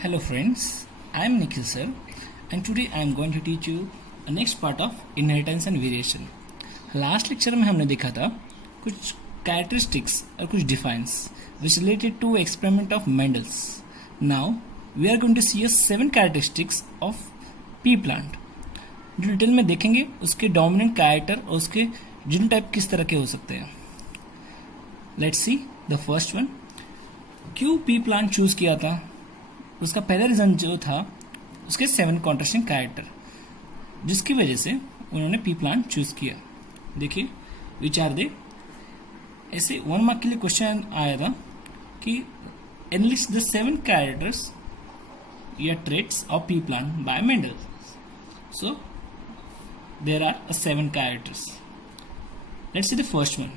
Hello friends, I am Nikhil sir and today I am going to teach you a next part of inheritance and variation. Last lecture में हमने देखा था कुछ characteristics और कुछ defines which related to experiment of Mendel's. Now we are going to see 7 characteristics of pea plant जो detail में देखेंगे. उसके डोमिनेंट कैरेक्टर और उसके जीनोटाइप किस तरह के हो सकते हैं. Let's see the first one. क्यों पी प्लांट चूज किया था? उसका पहला रीजन जो था उसके 7 कॉन्ट्रास्टिंग कैरेक्टर, जिसकी वजह से उन्होंने पी प्लांट चूज किया. देखिए विचार दे. ऐसे 1 मार्क के लिए क्वेश्चन आया था कि एनलिस्ट द 7 कैरेक्टर्स या traits of pea plant by Mendel. So there are 7 characters. Let's see the first one.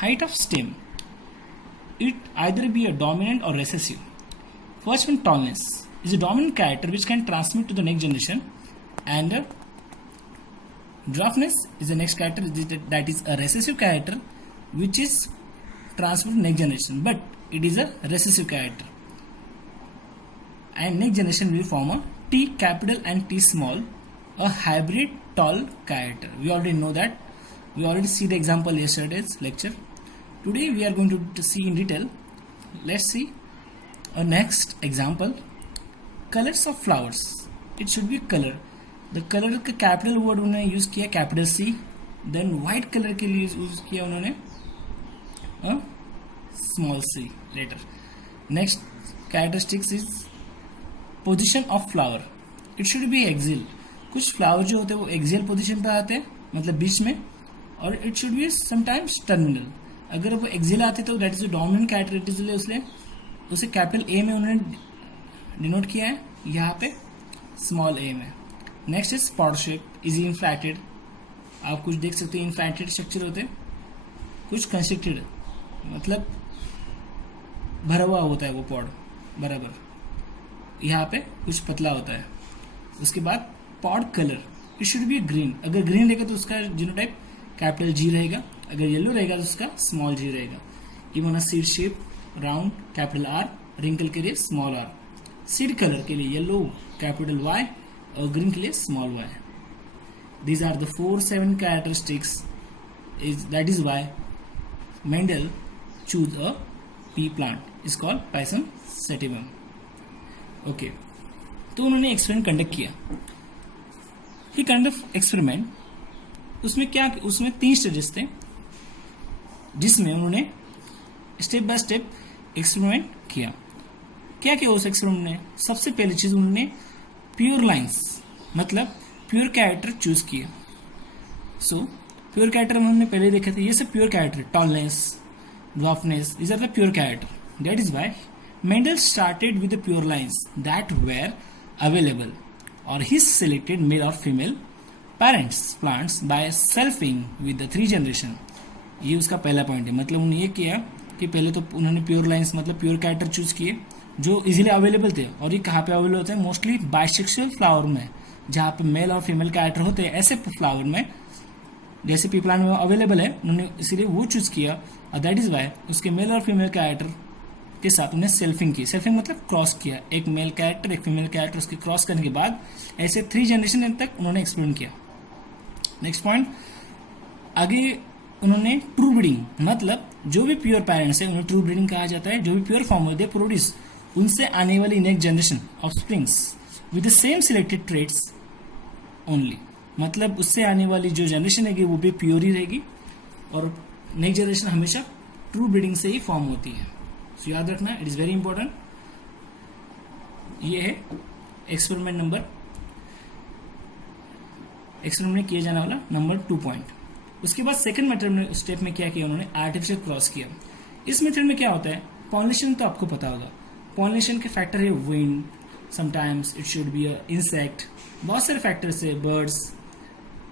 Height of stem. It either be a dominant or recessive. First one, tallness is a dominant character which can transmit to the next generation, and dwarfness is the next character that is a recessive character which is transmitted to next generation, but it is a recessive character. And next generation will form a T capital and T small, a hybrid tall character. We already know that. We already see the example yesterday's lecture. Today we are going to see in detail. Let's see a next example. Colors of flowers. It should be color. The color का capital word उन्होंने use किया capital C. Then white color के लिए use किया उन्होंने small c later. Next characteristics is position of flower. It should be axial. कुछ flower जो होते हैं वो axial position पे आते हैं, मतलब बीच में, और it should be sometimes terminal. अगर वो एक्सिल आते तो that is the dominant character, इसलिए उसे कैपिटल ए में उन्होंने डिनोट किया है, यहाँ पे स्मॉल ए में. Next is pod shape. Easy inflated. आप कुछ देख सकते हैं इन्फ्लैटेड स्ट्रक्चर होते हैं, कुछ कंस्ट्रिक्टेड, मतलब भरा हुआ होता है वो पॉड बराबर. यहाँ पे कुछ पतला होता है. उसके बाद pod colour. It should be green. अगर ग्रीन रहेगा तो उसका जीनोटाइप कैपिटल जी रहेगा, अगर येलो रहेगा तो उसका स्मॉल जी रहेगा. Even seed shape round capital R, wrinkle के लिए स्मॉल आर. सीड कलर के लिए येलो कैपिटल वाई और ग्रीन के लिए small Y. These are the 7 characteristics. That is why Mendel chose a pea plant is called pisum sativum. Okay, तो उन्होंने experiment conduct किया. He conduct experiment. उसमें 3 stages थे जिसमें उन्होंने स्टेप बाय स्टेप एक्सपेरिमेंट किया. क्या किया उस एक्सपेरिमेंट ने? सबसे पहली चीज उन्होंने प्योर लाइंस, मतलब प्योर कैरेक्टर चूज किया. सो प्योर कैरेक्टर उन्होंने पहले देखे थे. ये सब pure character, tallness, dwarfness, these are the pure character. That is why Mendel started with the pure lines that were available, or he selected male or female parents plants by selfing with the 3 generation. ये उसका पहला point है. मतलब उन्होंने ये किया कि पहले तो उन्होंने प्योर लाइंस मतलब प्योर कैरेक्टर चूज किए जो इजीली अवेलेबल थे. और ये कहाँ पे अवेलेबल होते हैं? मोस्टली बाइसेक्सुअल फ्लावर में, जहाँ पे मेल और फीमेल कैरेक्टर होते हैं. ऐसे फ्लावर में जैसे पी प्लांट में अवेलेबल है, उन्होंने इसीलिए वो चूज किया. और दैट इज वाई उसके मेल और फीमेल कैरेक्टर के साथ उन्हें सेल्फिंग की. सेल्फिंग मतलब क्रॉस किया, एक मेल कैरेक्टर एक फीमेल कैरेक्टर, उसके क्रॉस करने के बाद ऐसे 3 जनरेशन तक उन्होंने एक्सपेरिमेंट किया. नेक्स्ट पॉइंट, आगे उन्होंने ट्रू ब्रीडिंग, मतलब जो भी प्योर पेरेंट्स है उन्हें ट्रू ब्रीडिंग कहा जाता है. जो भी प्योर फॉर्म दे प्रोड्यूस, उनसे आने वाली next generation of springs with the same selected traits only. मतलब उससे आने वाली जो जनरेशन है वो भी प्योर ही रहेगी, और नेक्स्ट जनरेशन हमेशा ट्रू ब्रीडिंग से ही फॉर्म होती है. सो याद रखना, इट इज वेरी इंपॉर्टेंट. ये है एक्सपेरिमेंट में किया जाने वाला नंबर 2 पॉइंट. उसके बाद सेकंड मेथड स्टेप में क्या किया उन्होंने? आर्टिफिशियल क्रॉस किया. इस मेथड में क्या होता है? पॉलिनेशन तो आपको पता होगा. पॉलिनेशन के फैक्टर है wind, sometimes it should be a insect, बहुत सारे फैक्टर्स है, birds,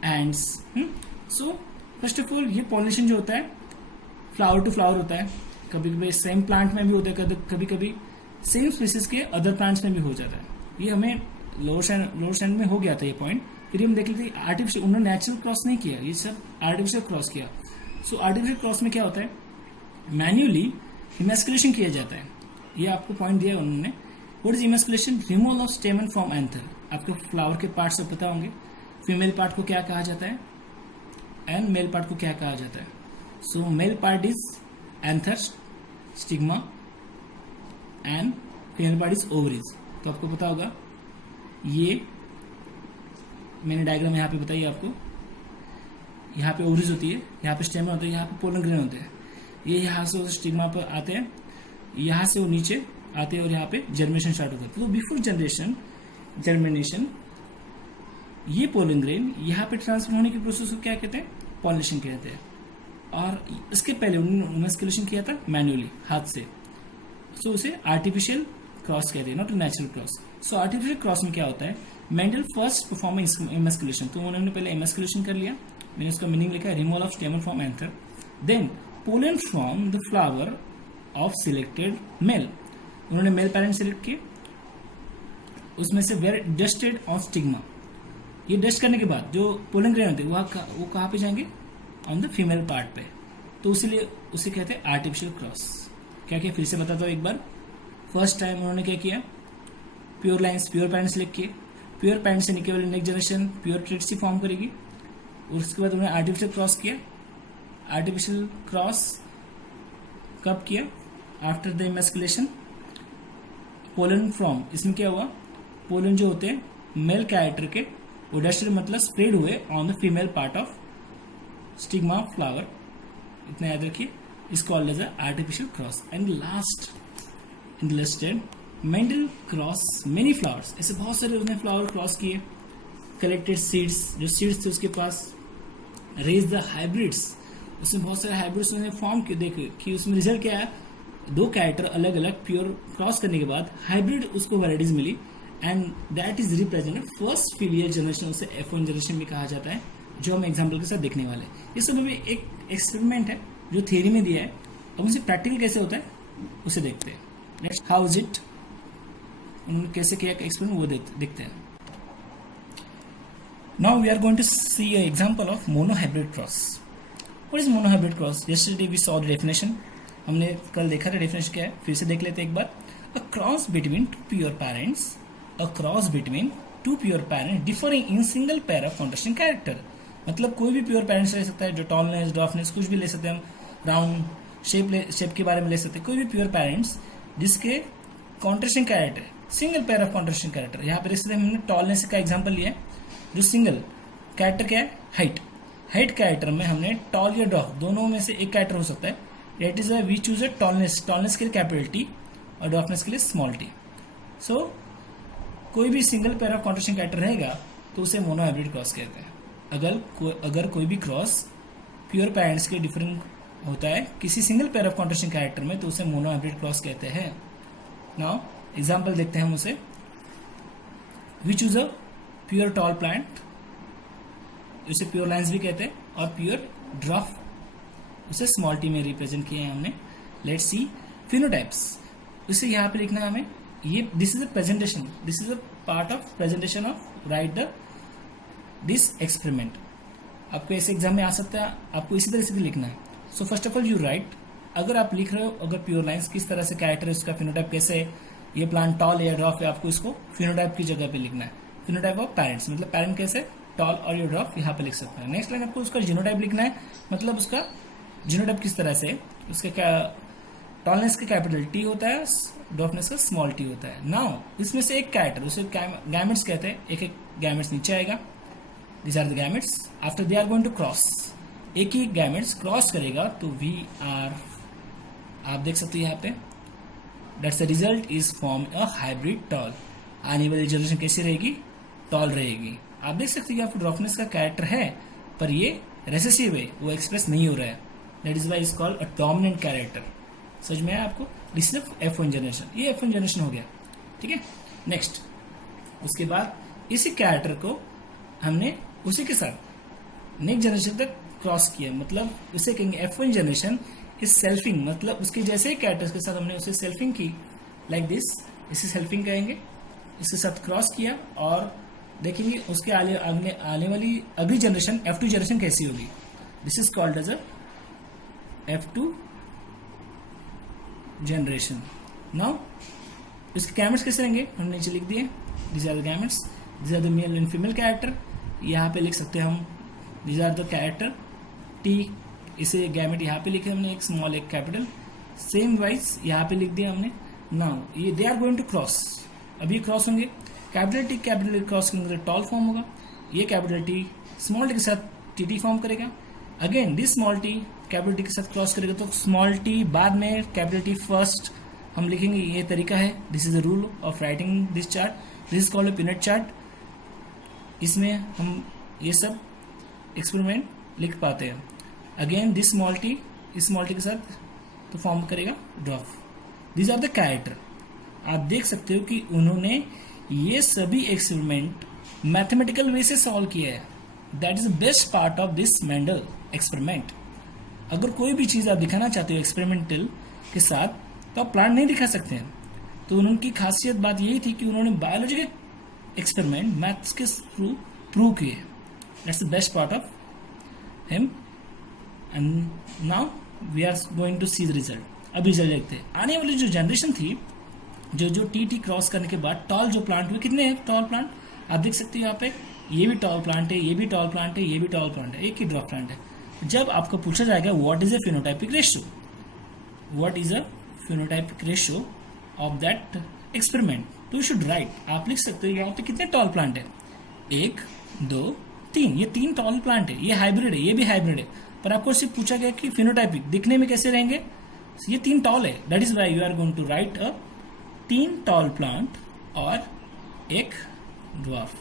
ends. So first of all ये पॉलिनेशन जो होता है फ्लावर टू फ्लावर होता है. कभी कभी सेम प्लांट में भी होता है, कभी कभी सेम स्पीसीज के अदर प्लांट्स में भी हो जाता है. ये हमें लोअर स्टैंड में हो गया था ये पॉइंट. फिर हम देख लेते हैं आर्टिफिशियल, उन्होंने नेचुरल क्रॉस नहीं किया, ये सब आर्टिफिशियल क्रॉस किया. सो आर्टिफिशियल क्रॉस में क्या होता है? मैन्युअली इमेस्कुलेशन किया जाता है. ये आपको पॉइंट दिया उन्होंने what is इमस्कुलेशन? Removal of stamen from anther. आपको फ्लावर के पार्ट से पता होंगे, फीमेल पार्ट को क्या कहा जाता है एंड मेल पार्ट को क्या कहा जाता है। So male part is anther stigma and female part is ovaries. तो आपको पता होगा, ये मैंने डायग्राम यहाँ पे बताई आपको, यहाँ पे ओवरीज होती है, यहाँ पे स्टेमन होता है, यहाँ पे पोलन ग्रेन होते हैं। ये यहाँ से स्टिग्मा पर आते हैं, यहाँ से वो नीचे आते हैं और यहाँ पे जर्मिनेशन स्टार्ट होता है। तो बिफोर जर्मिनेशन ये पोलन ग्रेन यहाँ पे ट्रांसफर होने की प्रोसेस को क्या कहते हैं? पॉलिनेशन कहते हैं। और इसके पहले उन्होंने इमस्कुलेशन किया था मैन्युअली, हाथ से। सो उसे आर्टिफिशियल क्रॉस कहते हैं, not natural cross. So artificial cross में क्या होता है? Mendel first perform इमस्कुलेशन। तो उन्होंने पहले इमस्कुलेशन कर लिया, मैंने उसका मीनिंग लिखा है removal of stamen from anther, then pollen from the flower of selected male. उन्होंने मेल पेरेंट सिलेक्ट किए, उसमें से वेर डस्टेड ऑन स्टिग्मा। ये डस्ट करने के बाद जो पोलन ग्रेन होते हैं वो कहाँ पे जाएंगे? ऑन द फीमेल पार्ट पे। तो इसीलिए उसे कहते हैं आर्टिफिशियल क्रॉस। क्या किया फिर से बताता हूँ एक बार। फर्स्ट टाइम उन्होंने क्या किया? Pure lines, pure parent select किए। प्योर पैरेंट से निकले वाली नेक्स्ट जनरेशन प्योर ट्रेड्स ही फॉर्म करेगी। और उसके बाद उन्होंने आर्टिफिशियल क्रॉस किया। आर्टिफिशियल क्रॉस कब किया? After the इमस्कुलेशन। पोलन फ्रॉम, इसमें क्या हुआ? पोलन जो होते हैं मेल कैरेक्टर के, वो डस्टेड मतलब स्प्रेड हुए on the female part of stigma flower. इतना याद रखिए, is called as artificial cross. And last in listed Mendel cross many flowers. ऐसे बहुत सारे उसने फ्लावर क्रॉस किए। कलेक्टेड सीड्स, जो सीड्स थे उसके पास, रेज द हाइब्रिड्स, उसमें बहुत सारे हाइब्रिड्स उन्होंने फॉर्म किए। देखे कि उसमें रिजल्ट क्या है? दो कैरेक्टर अलग अलग प्योर क्रॉस करने के बाद हाइब्रिड उसको वैराइटीज मिली, and that is represented first filial generation. उसे F1 जनरेशन भी कहा जाता है, जो हम एग्जाम्पल के साथ देखने वाले हैं। ये सब अभी एक एक्सपेरिमेंट है जो थियरी में दिया है। अब उसे प्रैक्टिकल कैसे होता है उसे देखते हैं। नेक्स्ट, हाउ इज इट, उन्होंने कैसे किया एक्सपेरिमेंट वो देखते हैं। Now we are going to see an example of monohybrid cross. What is monohybrid cross? Yesterday we saw the definition, हमने कल देखा था डेफिनेशन क्या है, फिर से देख लेते हैं एक बार। A cross between two pure parents, a cross between two pure parents differing in single pair of contrasting character. मतलब कोई भी प्योर पेरेंट्स ले सकता है, जो टॉलनेस, ड्वार्फनेस कुछ भी ले सकते हैं हम, राउंड शेप के बारे में ले सकते हैं। कोई भी प्योर पेरेंट्स जिसके contrasting character, single pair of contrasting character. यहाँ पर देख सकते हैं हमने टॉलनेस का एग्जाम्पल लिया है, जो सिंगल कैरेक्टर क्या है? हाइट। हाइट कैरेक्टर में हमने टॉल या ड्वार्फ दोनों में से एक कैरेक्टर हो सकता है। That is we choose a tallness, tallness के लिए कैपिटल टी और ड्वार्फनेस के लिए स्मॉल टी। सो कोई भी single pair of contrasting character रहेगा तो उसे मोनोहाइब्रिड क्रॉस कहते हैं। अगर कोई भी क्रॉस प्योर पेरेंट्स के डिफरेंट होता है किसी single pair of contrasting character में, तो उसे मोनोहाइब्रिड क्रॉस कहते हैं। नाउ एग्जांपल देखते हैं हम उसे। We choose a pure tall plant, उसे प्योर लाइन्स भी कहते हैं, और प्योर ड्राफ्ट उसे स्मॉल टी में रिप्रेजेंट किए हैं हमने। Let's see phenotypes. उसे यहाँ पे लिखना है हमें, ये this is a presentation, this is a part of presentation of right the this experiment. आपको ऐसे एग्जाम में आ सकता है, आपको इसी तरह से भी लिखना है। So first of all you right, अगर आप लिख रहे हो अगर प्योर लाइन्स किस तरह से कैरेक्टर है, उसका फिनोटाइप कैसे है, ये प्लांट टॉल या ड्राफ है, आपको इसको फिनोटाइप की जगह पे लिखना है। फिनोटाइप ऑफ पेरेंट्स मतलब पेरेंट कैसे, टॉल और ये ड्राफ यहाँ पे लिख सकते हैं। नेक्स्ट लाइन आपको उसका जीनोटाइप लिखना है, मतलब उसका जीनोटाइप किस तरह से, उसका क्या टॉलनेस का कैपिटल टी होता है, ड्वार्फनेस का स्मॉल टी होता है। नाउ इसमें से एक कैरेक्टर, उसे गैमेट्स कहते हैं, एक एक गैमेट्स नीचे आएगा, this are the gametes. After they are going to cross, एक ही गैमेट्स क्रॉस करेगा तो वी आर, आप देख सकते हो यहाँ पे, that's the result is form a hybrid tall. आने वाली जनरेशन कैसी रहेगी? टॉल रहेगी। आप देख सकते हो यहाँ पे ड्वार्फनेस का कैरेक्टर है, पर ये रेसेसिव है, वो एक्सप्रेस नहीं हो रहा है। That is why is called a dominant character. समझ में आया आपको? दिस इज F1 जनरेशन, ये F1 जनरेशन हो गया, ठीक है। नेक्स्ट, उसके बाद इसी कैरेक्टर को हमने उसी के साथ नेक्स्ट जनरेशन तक क्रॉस किया, मतलब उसे कहेंगे F1 जनरेशन इज सेल्फिंग, मतलब उसके जैसे ही कैरेक्टर्स के साथ हमने उसे सेल्फिंग की, लाइक दिस, इसे सेल्फिंग कहेंगे। इसके साथ क्रॉस किया और देखेंगे उसके आने वाली अगली जनरेशन F2 जनरेशन कैसी होगी। This is called as a F2 generation. Now इसके गैमेट्स कैसे रहेंगे हमने नीचे लिख दिए, these are the gametes, these are the male and female character. यहाँ पे लिख सकते हैं हम these are the character T, इसे गैमेट यहाँ पे लिखे हमने, एक स्मॉल एक कैपिटल, सेम वाइज यहाँ पे लिख दिया हमने। नाउ ये they are going to cross, अभी क्रॉस होंगे, कैपिटल टी क्रॉस करेंगे तो टॉल फॉर्म होगा, ये कैपिटल टी स्मॉल टी के साथ टी टी फॉर्म करेगा, again this small T capital T के साथ क्रॉस करेगा तो स्मॉल टी बाद में कैपिटल टी फर्स्ट हम लिखेंगे, ये तरीका है। This is the rule of writing this chart, this is called a पिनट चार्ट। इसमें हम ये सब एक्सपेरिमेंट लिख पाते हैं। अगेन दिस स्मॉल टी इस स्मॉल टी के साथ तो फॉर्म करेगा dwarf. This are the character. आप देख सकते हो कि उन्होंने ये सभी एक्सपेरिमेंट मैथमेटिकल वे से सॉल्व किया है। That is the best part of this Mendel experiment. अगर कोई भी चीज़ आप दिखाना चाहते हो एक्सपेरिमेंटल के साथ तो आप प्लांट नहीं दिखा सकते हैं। तो उनकी खासियत बात यही थी कि उन्होंने बायोलॉजी के एक्सपेरिमेंट मैथ्स के थ्रू प्रूव किए। That's the best part of him. And now we are going to see the result. अब रिजल्ट देखते हैं। आने वाली जो जनरेशन थी, जो टी टी क्रॉस करने के बाद टॉल जो प्लांट हुए, कितने हैं टॉल प्लांट आप देख सकते हो यहाँ पे, ये भी टॉल प्लांट है, ये भी टॉल प्लांट है, ये भी टॉल प्लांट है, एक ही ड्रॉप प्लांट है। जब आपको पूछा जाएगा what is a phenotypic ratio, what is a phenotypic ratio of that experiment, तो यू शुड राइट, आप लिख सकते हो यहाँ पे कितने टॉल प्लांट है, 1 2 3, ये 3 टॉल प्लांट है, ये हाइब्रिड है, ये भी हाइब्रिड है। पर आपको सिर्फ पूछा गया कि फिनोटाइपिक दिखने में कैसे रहेंगे, ये 3 टॉल है। That is why you are going to write a 3 tall plant और 1 ड्वार्फ,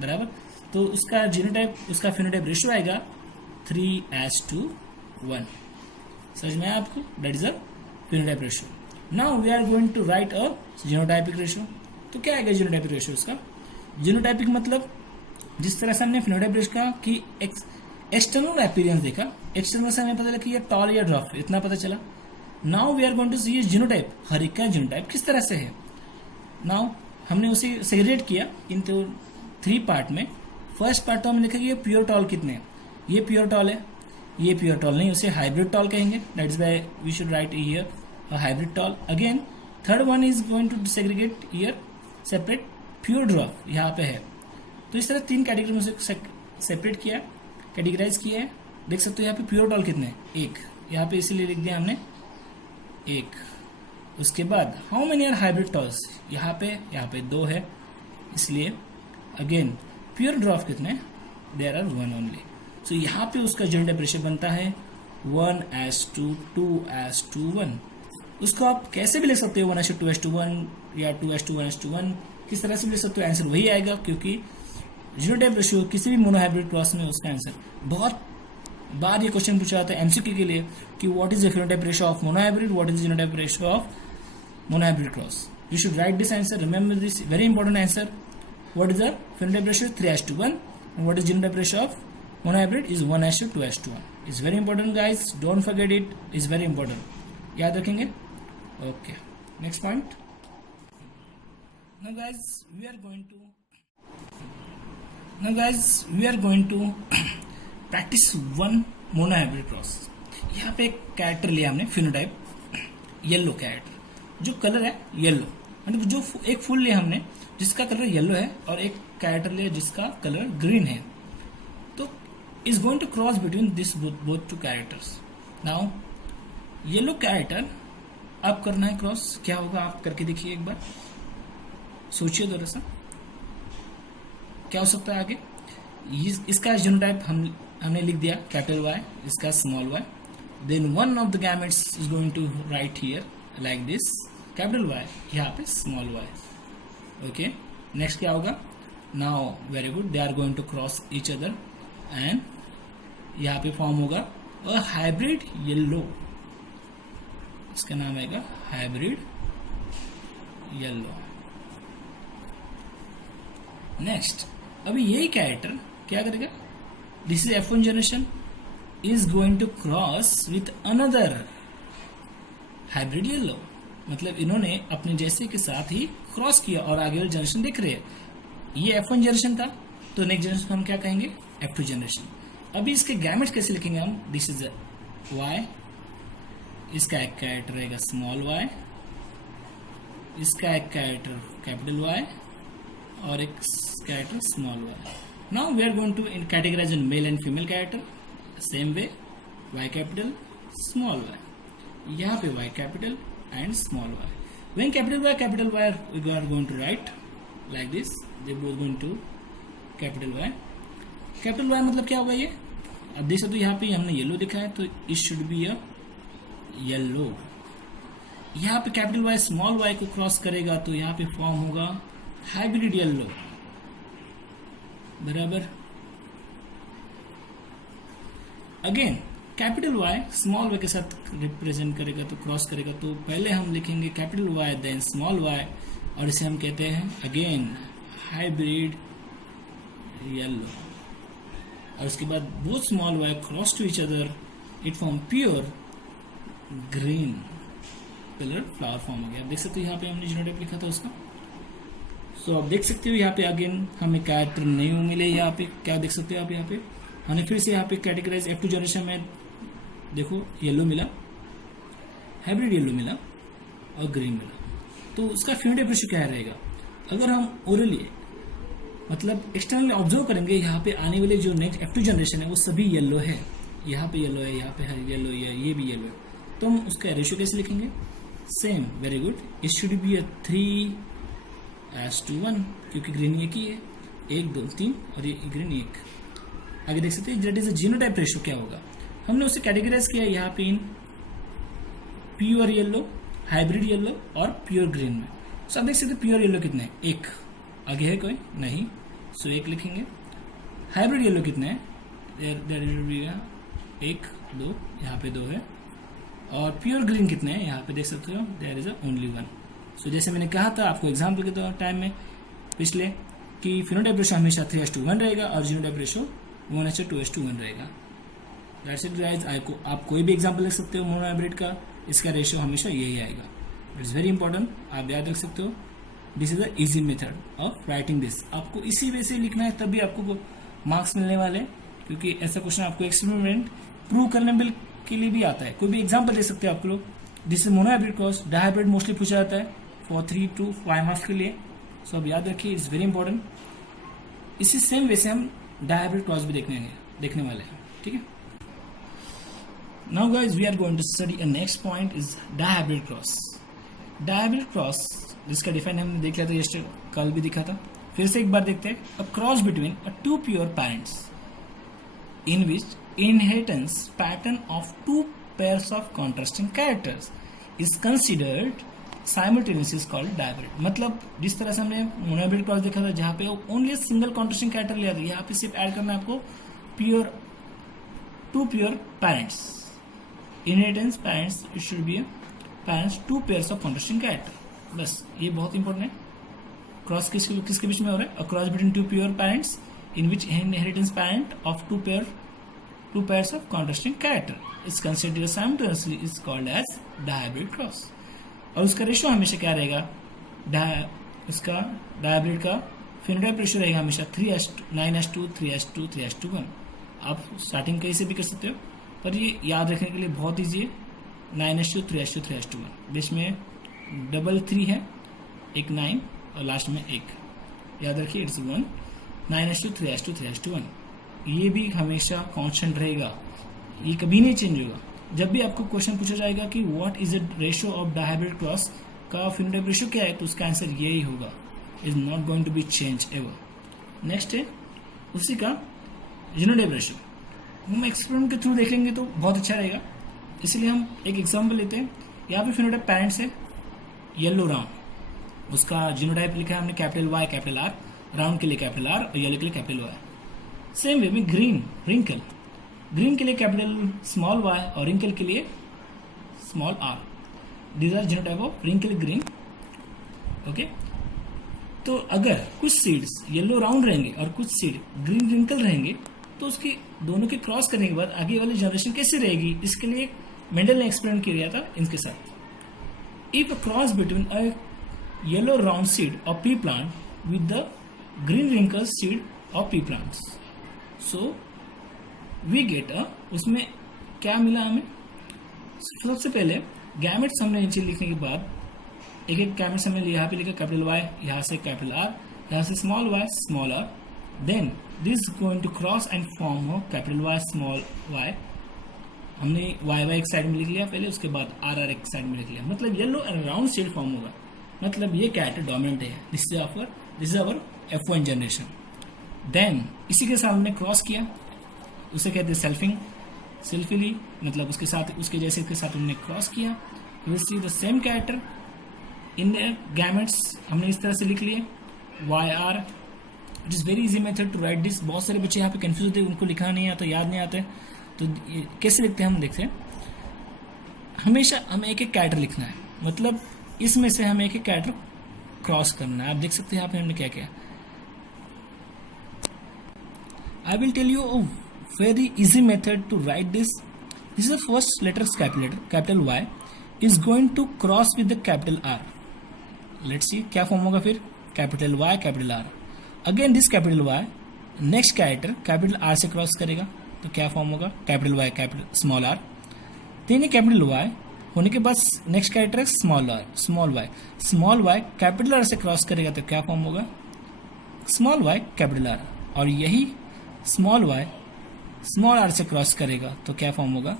बराबर। तो उसका जीनोटाइप, उसका फिनोटाइप रेशियो आएगा 3:1। समझ में आया आपको? That is a phenotype ratio. Now we are going to write a genotypic ratio. तो क्या आएगा जीनोटाइपिक रेशियो उसका? जीनोटाइपिक मतलब जिस तरह से हमने फिनोटाइप रेशियो का कि एक्सटर्नल अपीयरेंस देखा, एक्सटर्नल से हमें पता लगा कि ये टॉल या ड्वार्फ, इतना पता चला। Now we are going to see genotype, हर एक का जीनोटाइप किस तरह से है। नाउ हमने उसे सेग्रीगेट किया इनटू 3 पार्ट में। फर्स्ट पार्ट तो हमने लिखा कि ये प्योर टॉल कितने हैं, ये प्योर टॉल है, ये प्योर टॉल नहीं, उसे हाइब्रिड टॉल कहेंगे। That is why we should write here a hybrid tall. Again third one is going to segregate here separate pure dwarf, यहाँ पे है। तो इस तरह 3 कैटेगरी में से सेपरेट किया, कैटेगराइज किया है। देख सकते हो यहाँ पे प्योर टॉल कितने हैं, 1, यहाँ पे इसीलिए लिख दिया हमने 1। उसके बाद how many are hybrid talls, यहाँ पे 2 है, इसलिए अगेन प्योर ड्रॉप कितने, देयर आर 1 ओनली। सो यहाँ पे उसका जीनोटाइप रेशियो बनता है 1:2, 2:1। उसको आप कैसे भी लिख सकते हो, 1:2:1 या 2:1:1, किस तरह से भी लिख सकते हो, आंसर वही आएगा। क्योंकि जीनोटाइप रेशियो किसी भी मोनोहाइब्रिड क्रॉस में उसका आंसर, बहुत बार ये क्वेश्चन पूछा जाता है एमसीक्यू के लिए कि what is the phenotype ratio of monohybrid, what is the genotype ratio of monohybrid cross. You should write this answer, remember this very important answer. What is the phenotype ratio, 3:1, and what is genotype ratio of monohybrid is 1:2:1. It's very important guys, don't forget it, is very important, याद रखेंगे। Okay, next point. Now guys we are going to practice one monohybrid cross। यहाँ पे एक character लिया हमने phenotype, yellow character, जो colour है yellow, मतलब जो एक फूल लिया हमने जिसका कलर येलो है और एक कैरेक्टर लिया जिसका कलर ग्रीन है। तो is going to cross between this both 2 characters. Now yellow character अब करना है क्रॉस, क्या होगा आप करके देखिए एक बार, सोचिए थोड़ा सा क्या हो सकता है आगे। इसका जीनोटाइप हमने लिख दिया कैपिटल Y, इसका small y, then one of the gametes is going to write here like this capital Y, यहाँ पे स्मॉल y। ओके, नेक्स्ट क्या होगा, now very good, they are going to cross each other and यहाँ पे form होगा a hybrid yellow, इसका नाम आएगा हाइब्रिड येलो। नेक्स्ट अभी यही कैरेक्टर क्या करेगा, this is F1 generation is going to cross with another hybrid yellow, मतलब इन्होंने अपने जैसे के साथ ही क्रॉस किया और आगे वाले जनरेशन देख रहे हैं। ये F1 जनरेशन था, तो नेक्स्ट जनरेशन को हम क्या कहेंगे, F2 जनरेशन। अभी इसके गैमेट्स कैसे लिखेंगे हम, दिस इज Y, इसका एक कैरेक्टर रहेगा स्मॉल y, इसका एक कैरेक्टर कैपिटल वाई और एक character small Y. Now we are going to categorize in male and female character same way. Y capital small Y, यहाँ पे Y capital and small Y. When capital Y we are going to write like this, they both going to capital Y. Capital Y मतलब क्या होगा ये, अब देख सकते हो यहाँ पे हमने येलो दिखा है तो it should be a yellow. यहाँ पे कैपिटल वाई स्मॉल वाई को क्रॉस करेगा तो यहाँ पे फॉर्म होगा हाइब्रिड येलो. बराबर. Again capital Y small Y के साथ रिप्रेजेंट करेगा तो क्रॉस करेगा तो पहले हम लिखेंगे capital Y then small Y और इसे हम कहते हैं अगेन हाइब्रिड येलो. और उसके बाद both small Y cross to each other it form pure green colour flower form हो गया. आप देख सकते हो यहाँ पे हमने जीनोटाइप लिखा था उसका. सो आप देख सकते हो यहाँ पे अगेन हमें कैरेक्टर न्यू मिले. यहाँ पे क्या देख सकते हो आप, यहाँ पे हमने फिर से यहाँ पे कैटेगराइज F2 जनरेशन में देखो येलो मिला, हाइब्रिड येलो मिला और ग्रीन मिला. तो उसका फिनोटाइप रेशियो क्या रहेगा, अगर हम ओरली मतलब एक्सटर्नली ऑब्जर्व करेंगे यहाँ पे आने वाले जो नेक्स्ट F2 जनरेशन है वो सभी येलो है. यहाँ पे येलो है, यहाँ पे है येलो है, ये भी येलो है. तो हम उसका रेशियो कैसे लिखेंगे, same very good. It should be अ 3:1 क्योंकि ग्रीन एक ही है, 1 2 3 और ये ग्रीन 1. आगे देख सकते हैं that is a genotype ratio क्या होगा. हमने उसे कैटेगराइज किया यहाँ पे in pure yellow, hybrid yellow और प्योर ग्रीन में. सो आप देख सकते हैं प्योर येलो कितने हैं, 1. आगे है कोई नहीं, सो 1 लिखेंगे. हाइब्रिड येलो कितने हैं, 1 2, यहाँ पे 2 है. और प्योर ग्रीन कितने हैं, यहाँ पे देख सकते हो देयर इज ओनली 1. सो जैसे मैंने कहा था आपको एग्जाम्पल के टाइम में पिछले कि फिनोटाइप रेशियो हमेशा 3:1 रहेगा और जीनोटाइप रेशियो 1:2:1 रहेगा. That's it guys. आप कोई भी एग्जाम्पल लिख सकते हो मोनो हाइब्रिड का, इसका रेशियो हमेशा यही आएगा. इट्स वेरी इंपॉर्टेंट, आप याद रख सकते हो. This is the easy method of writing this. आपको इसी वे से लिखना है तभी आपको मार्क्स मिलने वाले, क्योंकि ऐसा क्वेश्चन आपको एक्सपेरिमेंट प्रूव करने के लिए भी आता है. कोई भी एग्जाम्पल दे सकते हो आप लोग. This is mono hybrid cross, dihybrid mostly पूछा जाता है फॉर 3 to 5 मार्क्स के लिए. सो अब याद रखिए, इट्स वेरी इंपॉर्टेंट. इसी सेम वे से हम डायहाइब्रिड क्रॉस भी देखने वाले हैं. ठीक है. Now guys we are going to study a next point is dihybrid cross. Dihybrid cross जिसका डिफाइन हमने देख लिया था यस्टरडे, कल भी दिखा था. फिर से एक बार देखते हैं. अ cross between a 2 pure parents in which inheritance pattern of 2 pairs of contrasting characters is considered simultaneously is called dihybrid. मतलब जिस तरह से हमने मोनोहाइब्रिड क्रॉस देखा था जहाँ पे ओनली सिंगल कॉन्ट्रास्टिंग कैरेक्टर लिया था, यहाँ पे सिर्फ ऐड करना है आपको two pure parents. Inheritance parents, it should be parents 2 pairs of contrasting character. बस ये बहुत इंपॉर्टेंट है. क्रॉस किसके बीच में हो रहा है, अ cross between 2 pure parents in which inheritance parent of 2 pairs of contrasting character is considered simultaneously is called as dihybrid cross. और उसका रेशियो हमेशा क्या रहेगा, उसका डायहाइब्रिड का फिनोटाइप रेशियो रहेगा हमेशा 9:2 3:2 3:1. आप स्टार्टिंग कहीं से भी कर सकते हो, पर ये याद रखने के लिए बहुत ईजी है. 9:2 3:2 3:1. बीच में डबल 3 है, एक 9 और लास्ट में 1. याद रखिए इट्स 1. 9:2 3:2 3:1. ये भी हमेशा कांस्टेंट रहेगा, ये कभी नहीं चेंज होगा. जब भी आपको क्वेश्चन पूछा जाएगा कि what is the ratio of dihybrid cross का फिनोटाइप रेशियो क्या है, तो उसका आंसर यही होगा. Is not going to be change ever. Next है उसी का जीनोटाइप रेशियो. हम एक्सपेरिमेंट के थ्रू देखेंगे तो बहुत अच्छा रहेगा, इसलिए हम एक एग्जाम्पल लेते हैं. यहाँ पे फिनोटाइप पेरेंट्स है येलो राउंड, उसका जीनोटाइप लिखा है हमने capital Y capital R. Round के लिए कैपिटल आर और येलो के लिए कैपिटल वाई. सेम वे में ग्रीन रिंकल, ग्रीन के लिए कैपिटल स्मॉल वाई और रिंकल के लिए small R. These are genotype of wrinkle green. Okay. तो अगर कुछ सीड्स येलो राउंड रहेंगे और कुछ सीड ग्रीन रिंकल रहेंगे तो उसकी दोनों के क्रॉस करने के बाद आगे वाली जनरेशन कैसे रहेगी, इसके लिए मेंडल ने एक्सपेरिमेंट किया था इनके साथ. If a cross between a yellow round seed of pea plant with the green wrinkle seed of pea plants, so we get उसमें क्या मिला हमें. सबसे पहले गैमेट्स हमने नीचे लिखने के बाद एक एक कैमेरा हमने यहाँ पे लिखा कैपिटल वाई, यहाँ से कैपिटल आर, यहाँ से small Y small R, then this going to cross and form हो कैपिटल वाई स्मॉल वाई। हमने वाई वाई एक साइड में लिख लिया पहले, उसके बाद आर आर एक साइड में लिख लिया, मतलब yellow and round shade form होगा, मतलब ये कैरेक्टर डोमिनेंट है। This is our F1 generation. Then इसी के साथ हमने क्रॉस किया, उसे कहते हैं सेल्फिंग, सेल्फिली, मतलब उसके साथ उसके जैसे के साथ हमने क्रॉस किया। You will see the same character in their gametes, हमने इस तरह से लिख लिए Y R. It is very easy method to write this. बहुत सारे बच्चे यहाँ पे कंफ्यूज होते हैं, उनको लिखना नहीं आता, याद नहीं आता है, तो कैसे लिखते हैं हम देखते हैं। हमेशा हमें एक एक कैरेक्टर लिखना है, मतलब इसमें से हमें एक एक कैरेक्टर क्रॉस करना है। आप देख सकते हैं यहाँ पे हमने क्या किया। I will tell you a very easy method to write this. This is the first letter, capital Y is going to cross with the capital R. Let's see क्या फॉर्म होगा फिर, capital Y capital R। Again this capital Y next character capital R से cross करेगा, तो क्या form होगा, capital Y capital small r। Then capital Y होने के बाद नेक्स्ट कैरेक्टर है स्मॉल y कैपिटल R से क्रॉस करेगा, तो क्या फॉर्म होगा, स्मॉल y कैपिटल R। और यही स्मॉल y स्मॉल r से क्रॉस करेगा, तो क्या फॉर्म होगा,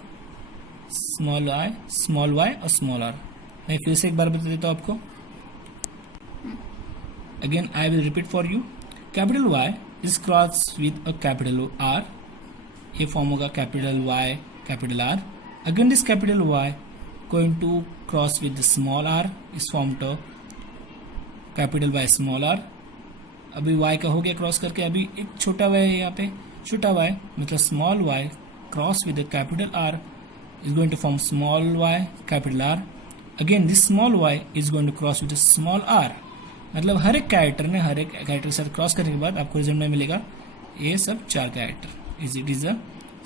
स्मॉल y और स्मॉल r। मैं फिर से एक बार बता देता हूँ आपको, again I will repeat for you. Capital Y is cross with a capital R, ये फॉर्म होगा capital Y capital R। Again this capital Y going to cross with small r is form to capital Y small r। अभी y का हो गया cross करके, अभी एक छोटा y है यहाँ पे, छोटा y मतलब small y cross with the capital R is going to form small y capital R। Again this small y is going to cross with small r, मतलब हर एक कैरेक्टर के साथ क्रॉस करने के बाद आपको रिजल्ट में मिलेगा ये सब चार character. It is a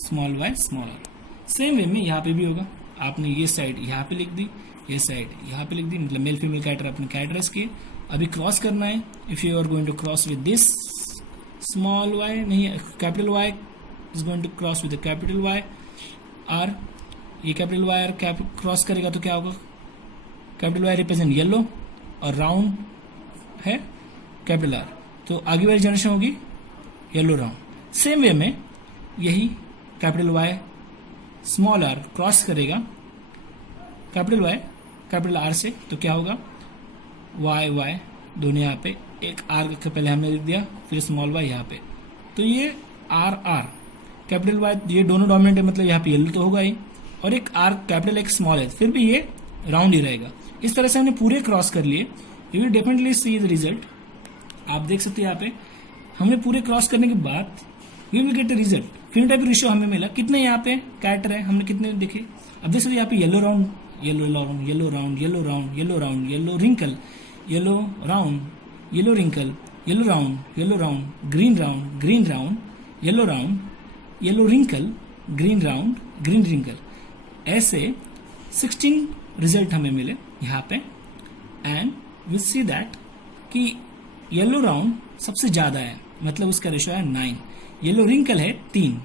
small y small r। Same way में यहाँ पे भी होगा, आपने ये साइड यहाँ पे लिख दी, ये साइड यहाँ पे लिख दी, मतलब मेल फीमेल कैरेक्टर अपने कैरेक्टर्स के अभी क्रॉस करना है। If you are going to cross with this small y, नहीं capital Y is going to cross with capital Y R, ये कैपिटल Y R क्रॉस करेगा तो क्या होगा, कैपिटल Y रिप्रेजेंट येलो और राउंड है कैपिटल R, तो आगे वाली जनरेशन होगी येलो राउंड। सेम वे में यही capital Y small r cross करेगा कैपिटल Y कैपिटल R से, तो क्या होगा, y दोनों यहाँ पे, एक r के पहले हमने लिख दिया, फिर स्मॉल y यहाँ पे, तो ये r कैपिटल Y ये दोनों डोमिनेंट है, मतलब यहाँ पे येलो तो होगा ही, और एक r कैपिटल एक स्मॉल है, फिर भी ये राउंड ही रहेगा। इस तरह से हमने पूरे क्रॉस कर लिए। You will definitely C the result. आप देख सकते हैं यहाँ पे हमने पूरे क्रॉस करने के बाद we will get the result. Phenotype ratio हमें मिला, कितने यहाँ पे कैरेक्टर है, हमने कितने देखे। अब देख सकते यहाँ पे yellow round, yellow round, yellow round, yellow round, yellow round, yellow wrinkle, yellow round, yellow wrinkle, yellow round, yellow round, green round, green round, yellow round, yellow wrinkle, green round, green wrinkle, ऐसे 16 result हमें मिले यहाँ पे। And we see that कि yellow round सबसे ज़्यादा है, मतलब उसका रेशो है 9, येलो रिंकल है 3,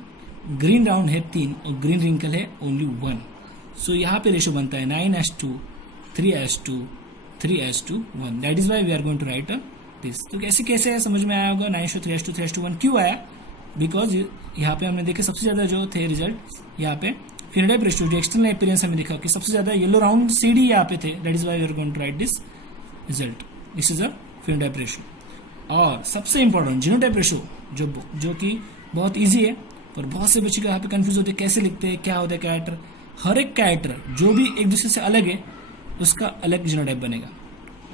ग्रीन राउंड है 3 और ग्रीन रिंकल है ओनली 1। सो यहाँ पे रेशो बनता है 9:2, 3:2, 3:1। That is why we are going to write this. तो कैसे कैसे है समझ में आया होगा 9:2, 3:2, 3:1 क्यों आया, बिकॉज यहाँ पे हमने देखे सबसे ज़्यादा जो थे रिजल्ट यहाँ पे फिनोटाइप रेशियो, जो एक्सटर्नल अपीयरेंस हमने देखा कि सबसे ज़्यादा येलो राउंड सीडी यहाँ पे थे। That is why we are going to write this result. This is a phenotype ratio. और सबसे इंपॉर्टेंट जीनोटाइप रेशियो, जो कि बहुत ईजी है, पर बहुत से बच्चे यहाँ पे कंफ्यूज होते हैं कैसे लिखते हैं, क्या होता है कैरेक्टर। हर एक कैरेक्टर जो भी एक दूसरे से अलग है उसका अलग जीनोटाइप बनेगा।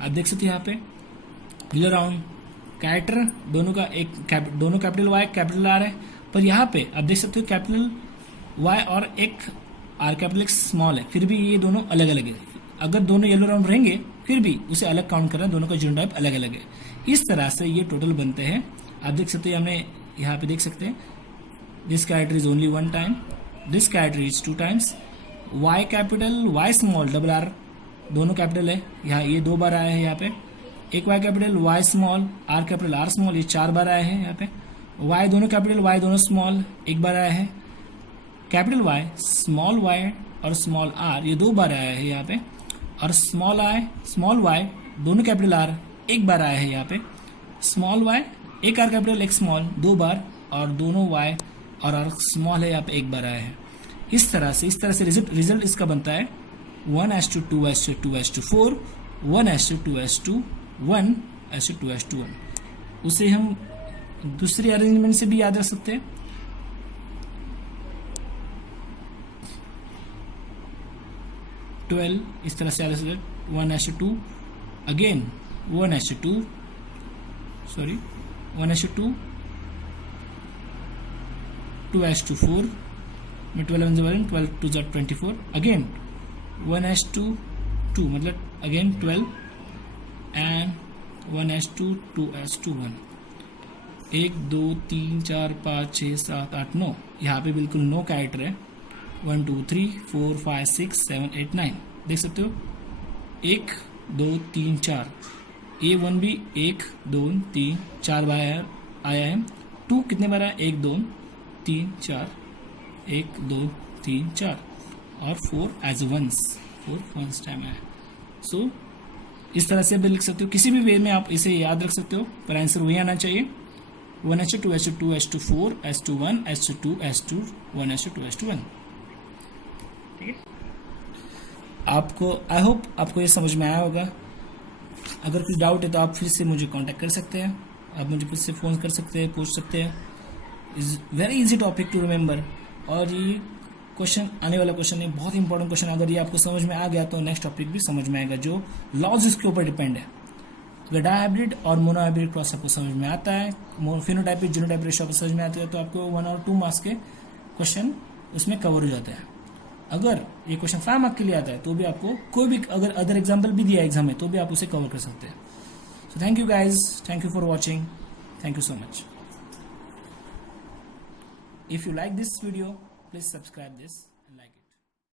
आप देख सकते हैं यहाँ पे येलो राउंड कैरेक्टर दोनों का दोनों कैपिटल Y कैपिटल R है, पर यहाँ पे आप देख सकते हो कैपिटल Y और एक R कैपिटल एक स्मॉल है, फिर भी ये दोनों अलग अलग है। अगर दोनों येलो राउंड रहेंगे फिर भी उसे अलग काउंट करना, दोनों का जीनोटाइप अलग अलग है। इस तरह से ये टोटल बनते हैं। आप देख सकते हैं, हमने यहाँ पे देख सकते हैं this character is only 1 time, this character is 2 times, Y capital Y small double R दोनों कैपिटल है, यहाँ ये 2 बार आया है यहाँ पे। एक Y capital Y small R capital R small ये 4 बार आया है यहाँ पे। Y दोनों कैपिटल Y दोनों स्मॉल 1 बार आया है। कैपिटल Y स्मॉल y और स्मॉल r ये 2 बार आया है यहाँ पे। और स्मॉल वाई दोनों कैपिटल आर एक बार आया है यहाँ पे, स्मॉल वाई एक आर कैपिटल एक स्मॉल 2 बार, और दोनों वाई और आर स्मॉल है यहाँ पे एक बार आया है। इस तरह से रिजल्ट इसका बनता है 1:2:2:4, 1:2:1, 1:2:1। उसे हम दूसरी अरेंजमेंट से भी याद रख सकते हैं। इस तरह से याद रख सकते हैं 1:2, अगेन 1:2, 2:4 में 12 12 2 24, अगेन 1:2 मतलब अगेन 12 एंड 1:2 2:1। 1 2 3 4 5 6 7 8 9, यहाँ पे बिल्कुल 9 कैरेक्टर है। 1 2 3 4 5 6 7 8 9 देख सकते हो। 1 2 3 4 A1 भी 1 2 3 4 बार आया है। 2 कितने बार आया? 1 2 3 4, 1 2 3 4, और 4 एज वंस, 4 वंस टाइम आया। सो इस तरह से भी लिख सकते हो, किसी भी वे में आप इसे याद रख सकते हो, पर आंसर वही आना चाहिए 1:2 2 4 1 2 1 2 1। ठीक है, आपको आई होप आपको ये समझ में आया होगा। अगर कोई डाउट है तो आप फिर से मुझे कांटेक्ट कर सकते हैं, आप मुझे फिर से फ़ोन कर सकते हैं, पूछ सकते हैं। Is very easy topic to remember, और ये क्वेश्चन आने वाला क्वेश्चन है, बहुत इंपॉर्टेंट क्वेश्चन। अगर ये आपको समझ में आ गया तो नेक्स्ट टॉपिक भी समझ में आएगा, जो लॉज इसके ऊपर डिपेंड है। अगर डायहाइब्रिड और मोनोहाइब्रिड क्रॉस आपको समझ में आता है, फिनोटाइपिक जीनोटाइपिक रेशियो आपको समझ में आती है, तो आपको 1 और 2 मार्क्स के क्वेश्चन उसमें कवर हो जाता है। अगर ये क्वेश्चन 5 मार्क के लिए आता है तो भी आपको कोई भी अगर अदर एग्जाम्पल भी दिया एग्जाम में तो भी आप उसे कवर कर सकते हैं। So thank you guys, thank you for watching, thank you so much. If you like this video, please subscribe this.